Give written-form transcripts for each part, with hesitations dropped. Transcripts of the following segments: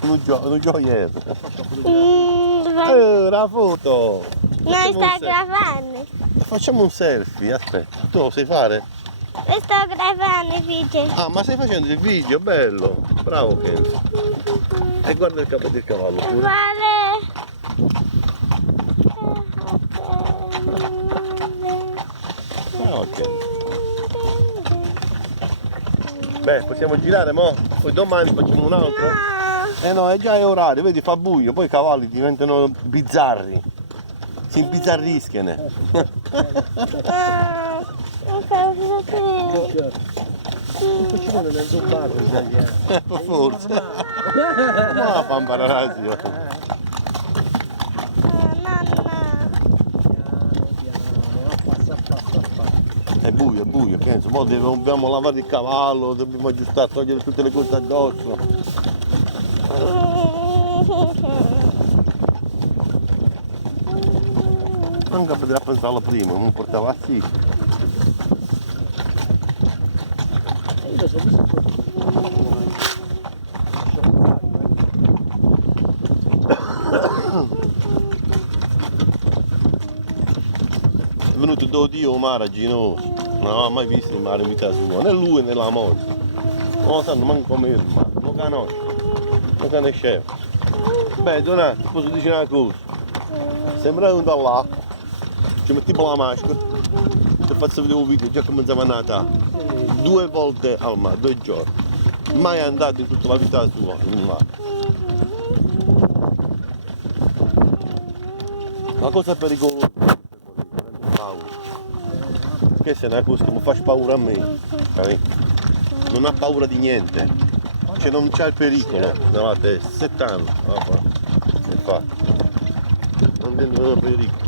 un gioiello. Vai. La foto! Non Facciamo un sta selfie. gravando. Facciamo un selfie, aspetta. Tu lo sai fare? Lo sto gravando il video. Ah, ma stai facendo il video, bello! Bravo Kenzo. E guarda il capo del cavallo pure. Vale. Bravo Kenzo. Beh, possiamo girare mo? Poi domani facciamo un altro? No. No, è già orario, vedi fa buio, poi i cavalli diventano bizzarri. Si imbizzarriscono. Non so sapere. Questo ci vuole nel bar italiano. Forse. Ma la fa imparare così. È buio, che insomma, dobbiamo lavare il cavallo, dobbiamo aggiustare, togliere tutte le cose addosso. Anche per pensarlo prima, non portava sì. Io sono visto È venuto da Dio un mare ginoso, non aveva mai visto il mare in vita sua, né lui né la moglie. Non lo sanno manco come il mare, non conosce, non conosceva. Beh, Donato, ti posso dire una cosa, sembra venuto all'acqua, ci mettiamo la maschera, ti faccio vedere un video, già cominciava a Natale, 2 volte al mare, 2 giorni, mai andato in tutta la vita sua in mare. La cosa pericolosa è paura. Questa è una cosa che mi fa paura a me, capito? Non ha paura di niente, cioè non c'è il pericolo nella testa, 7 anni, che fa? Non vedono il pericolo.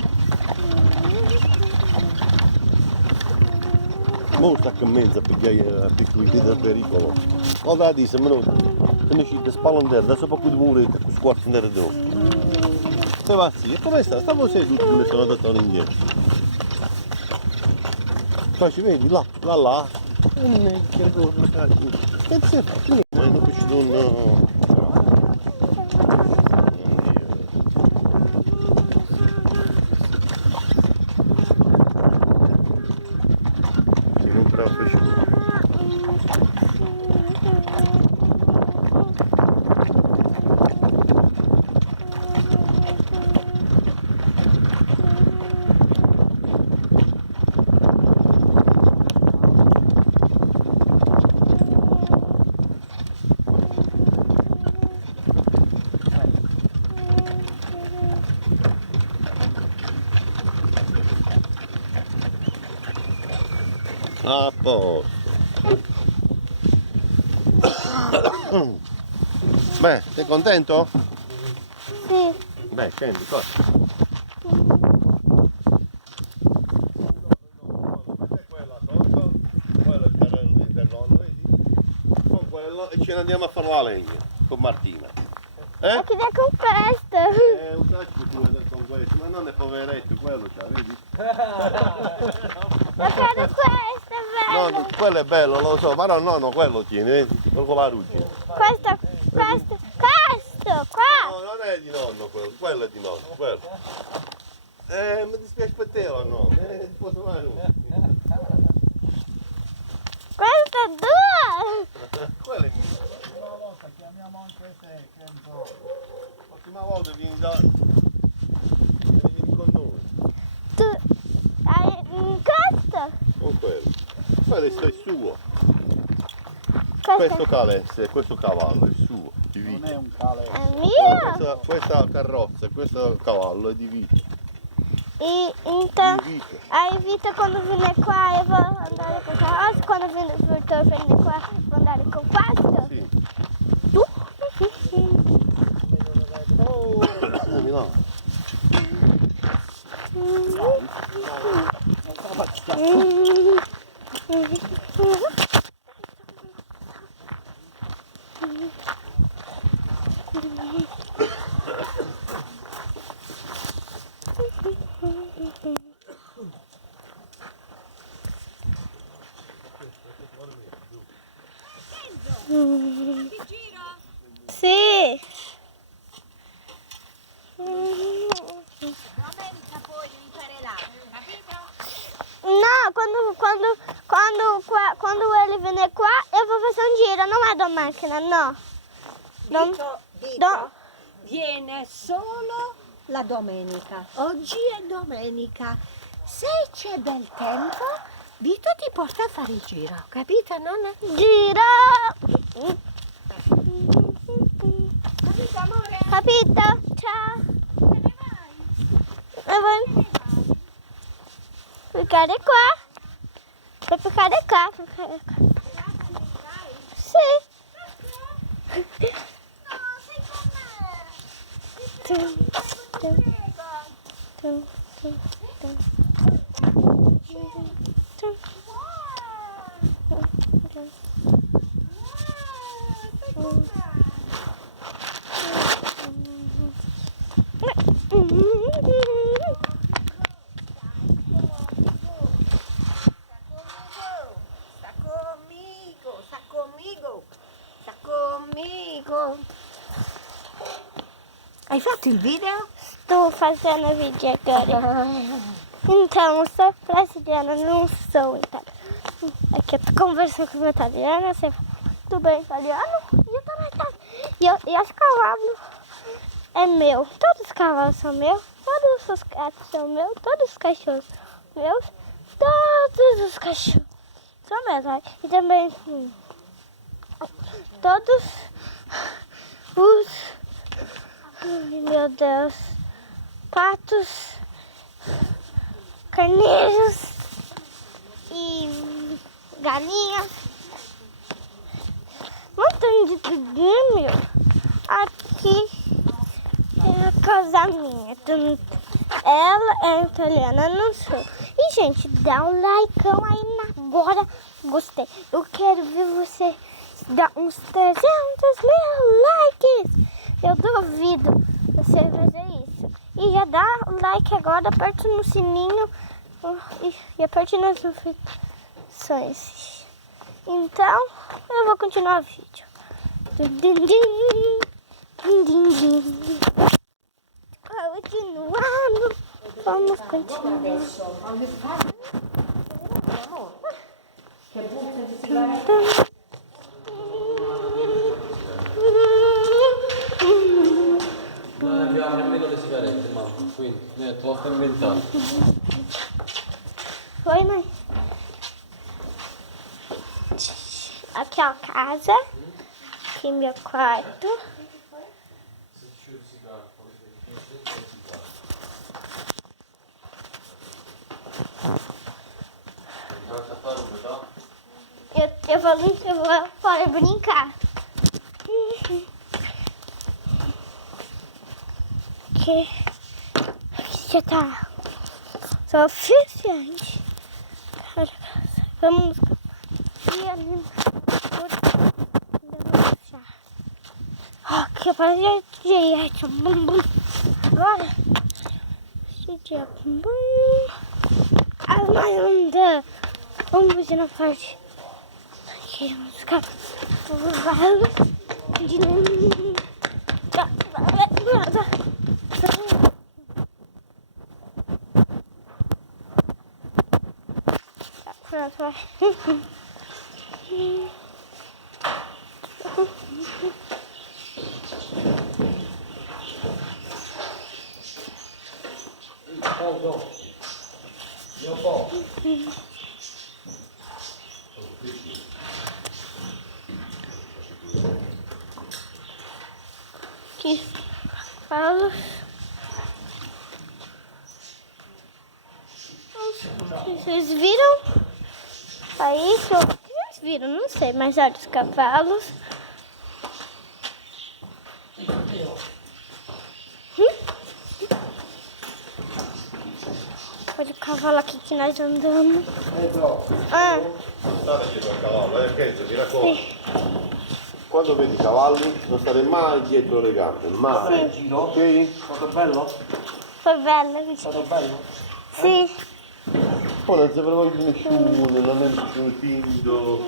Mo sta che mezza perché piccolina del pericolo. Ho da dire, se me lo finisci di spallondare, adesso poco di muretta, con squarzo andare dopo. Se va sì, e come sta? Stavo seduto come sono andato indietro. Poi ci vedi là. Che cosa che c'è? Ma è uscito un... Che non trova pesce. A posto. Beh, sei contento? Sì. Beh, scendi, cosa? Quella sotto, quello è il terreno del nonno, vedi? Con quello e ce ne andiamo a fare la legna con Martina. Ma che da con questo? Un sacco tu con questo, ma non è poveretto, quello c'ha, vedi? Ma fare questo è bello. No, quello è bello, lo so, ma no, quello tieni, vedi? Quello con la ruggine. Questo qua. No, non è di nonno quello è di nonno, quello. Mi dispiace per te o no? Ti posso fare uno. Questo è due. Quello è mio. Una volta chiamiamo anche te, che un po'. La prossima volta vieni con noi. Tu hai questo? Con quello. Quello è suo. Questo Questo cavallo è suo, di Non vita. è un cale. è mio. Questa carrozza, questo cavallo è di vita. E Di então, vita. hai visto quando viene qua e vou andare con questo? Quando viene qua vou andare con questo? Sì. Tu? Milano. Sì. Não, quando ele viene qua, eu vou fazer um giro, não é da máquina, não. Dico, viene solo la domenica. Oggi è domenica. Se c'è bel tempo, Vito ti porta a fare il giro, capito, nonna? Giro! Capito, amore? Capito? Ciao! Dove vai? Eu vou ficar de qua. Vou ficar de cá. Vou ficar de cá. Sim. No, sei con me. Tum, tum, tum, tum, tum. Tum, tum. Comigo. Hai fatto il video? Estou fazendo vídeo agora. Então, sou brasileira, não sou italiana. Aqui eu tô conversando com o italiano, você fala tudo bem italiano? E eu tô na casa. E os cavalos é meu. Todos os cavalos são meus, todos os gatos são meus, todos os cachorros meus, todos os cachorros são meus. E também todos os, ai, meu Deus, patos, carneiros e galinhas, um montão de tudo, meu. Aqui é a casa minha. Ela é italiana, não sou. E, gente, dá um like aí agora. Gostei. Eu quero ver você dar uns 300 mil likes. Eu duvido você fazer isso. E já dá o like agora, aperte no sininho e aperte nas notificações. Então, eu vou continuar o vídeo. Continuando. Vamos continuar. Non abbiamo nemmeno le sigarette, mamma, quindi niente, l'ho inventato. Oi, mãe. Aqui é a casa. Aqui é meu quarto. Eu vou fora brincar. Aqui já tá suficiente. Vamos e ali aqui para direito. Agora Amanda, vamos fazer na parte. Aqui vamos ficar. Pronto, vai. Mio po'. Aqui, falo. Vocês viram? Aí, o que vocês viram? Não sei, mas olha os cavalos. Olha o cavalo aqui que nós andamos. Ah. State dietro al cavallo, Kenzo, mi raccomando. Quando vedi i cavalli non state mai dietro le gambe, mai. Sì. Ok? Stato bello? Foi bello. Stato bello? Sì. Poi non si vergogna nessuno, non è nessuno finto.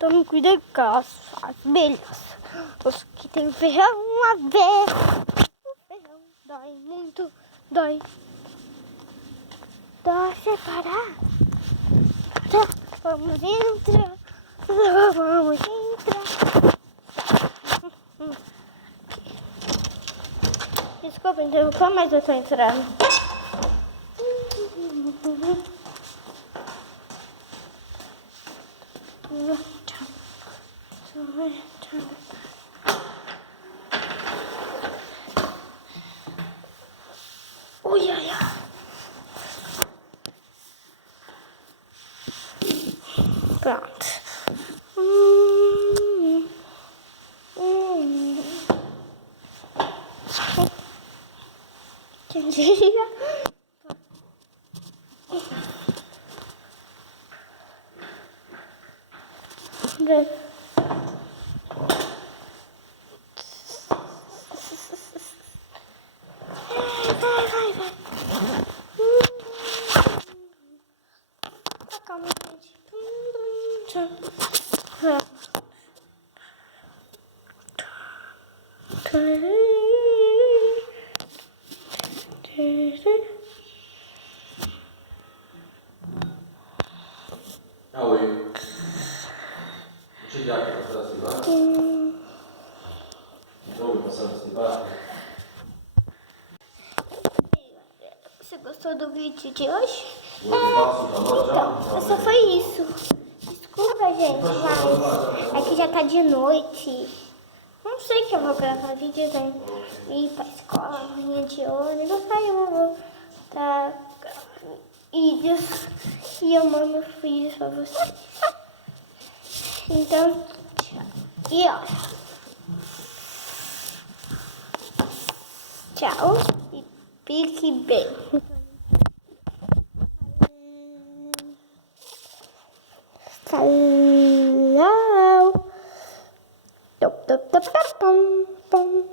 Tome cuidado com as abelhas. Os que tem ferrão a ver. O ferrão dói muito, dói. Dói separar. Tá, vamos entrar. Vamos entrar. Desculpa interromper, mas eu tô entrando. Ui, ai, ai. Pronto. Quem diria? Vai. Calma, Ah oui. Non c'è già che passare si va? Dove passare si va? Você gostou do vídeo de hoje? Então, Só foi isso. Desculpa, gente, mas é que já tá de noite. Não sei que eu vou gravar vídeos, né? Ir pra escola, amanhã de ônibus, aí eu vou tá vídeos e eu mando vídeos pra vocês. Então, tchau. E ó, tchau e fique bem. Hello. Pom, pom.